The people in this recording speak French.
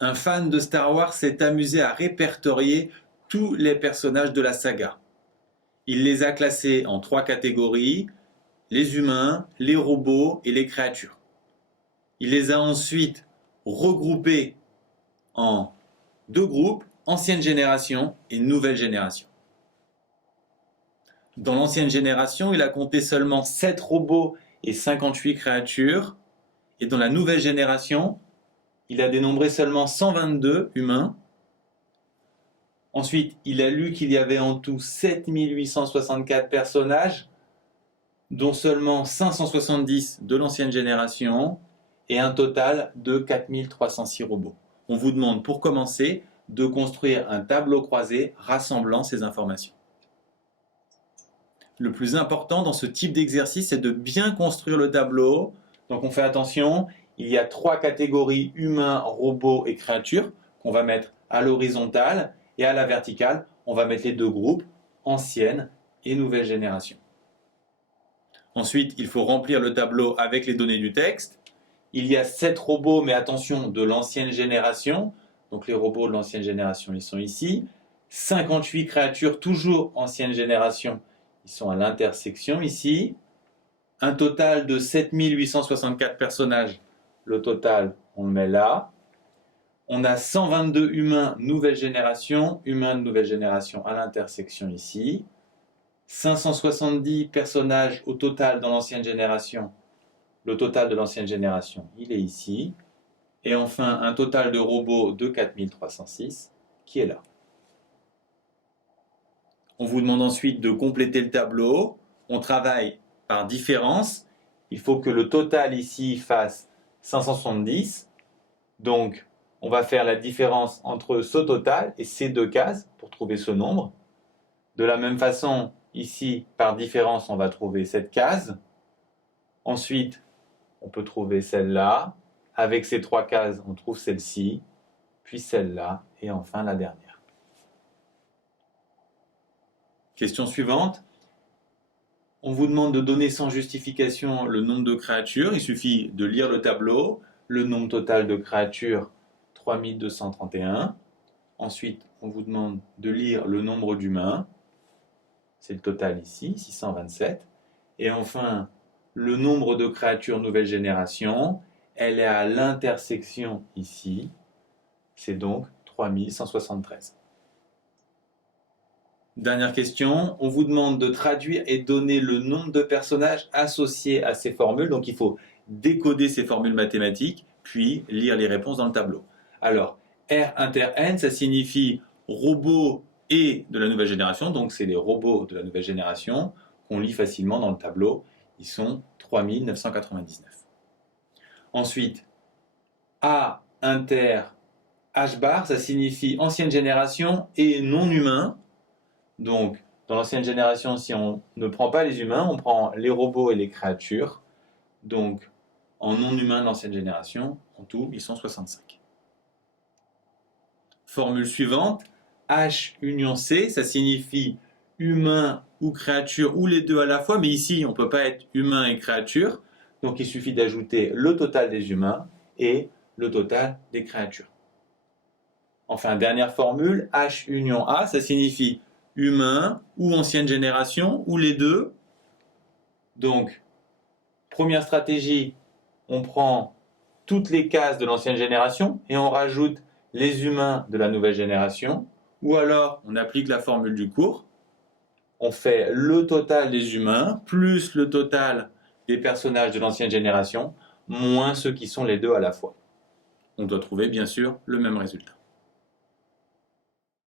Un fan de Star Wars s'est amusé à répertorier tous les personnages de la saga. Il les a classés en 3 catégories, les humains, les robots et les créatures. Il les a ensuite regroupés en 2 groupes, ancienne génération et nouvelle génération. Dans l'ancienne génération, il a compté seulement 7 robots et 58 créatures. Et dans la nouvelle génération, il a dénombré seulement 122 humains. Ensuite, il a lu qu'il y avait en tout 7864 personnages, dont seulement 570 de l'ancienne génération et un total de 4306 robots. On vous demande pour commencer de construire un tableau croisé rassemblant ces informations. Le plus important dans ce type d'exercice, c'est de bien construire le tableau. Donc on fait attention, il y a 3 catégories humains, robots et créatures qu'on va mettre à l'horizontale et à la verticale, on va mettre les 2 groupes, ancienne et nouvelle génération. Ensuite, il faut remplir le tableau avec les données du texte. Il y a 7 robots, mais attention, de l'ancienne génération. Donc les robots de l'ancienne génération, ils sont ici. 58 créatures, toujours ancienne génération, ils sont à l'intersection ici. Un total de 7864 personnages. Le total, on le met là. On a 122 humains nouvelle génération, humains de nouvelle génération à l'intersection ici. 570 personnages au total dans l'ancienne génération. Le total de l'ancienne génération, il est ici. Et enfin, un total de robots de 4306 qui est là. On vous demande ensuite de compléter le tableau. On travaille par différence. Il faut que le total ici fasse 570. Donc, on va faire la différence entre ce total et ces 2 cases pour trouver ce nombre. De la même façon, ici, par différence, on va trouver cette case. Ensuite, on peut trouver celle-là. Avec ces 3 cases, on trouve celle-ci, puis celle-là, et enfin la dernière. Question suivante. On vous demande de donner sans justification le nombre de créatures. Il suffit de lire le tableau. Le nombre total de créatures, 3231. Ensuite, on vous demande de lire le nombre d'humains. C'est le total ici, 627. Et enfin, le nombre de créatures nouvelle génération. Elle est à l'intersection ici. C'est donc 3173. Dernière question, on vous demande de traduire et donner le nombre de personnages associés à ces formules. Donc il faut décoder ces formules mathématiques, puis lire les réponses dans le tableau. Alors, R inter N, ça signifie robots et de la nouvelle génération. Donc c'est les robots de la nouvelle génération qu'on lit facilement dans le tableau. Ils sont 3999. Ensuite, A inter H bar, ça signifie ancienne génération et non humain. Donc, dans l'ancienne génération, si on ne prend pas les humains, on prend les robots et les créatures. Donc, en non humain de l'ancienne génération, en tout, ils sont 65. Formule suivante, H union C, ça signifie humain ou créature, ou les 2 à la fois, mais ici, on ne peut pas être humain et créature. Donc, il suffit d'ajouter le total des humains et le total des créatures. Enfin, dernière formule, H union A, ça signifie humain ou ancienne génération, ou les 2. Donc, première stratégie, on prend toutes les cases de l'ancienne génération et on rajoute les humains de la nouvelle génération. Ou alors, on applique la formule du cours. On fait le total des humains plus le total des personnages de l'ancienne génération, moins ceux qui sont les 2 à la fois. On doit trouver, bien sûr, le même résultat.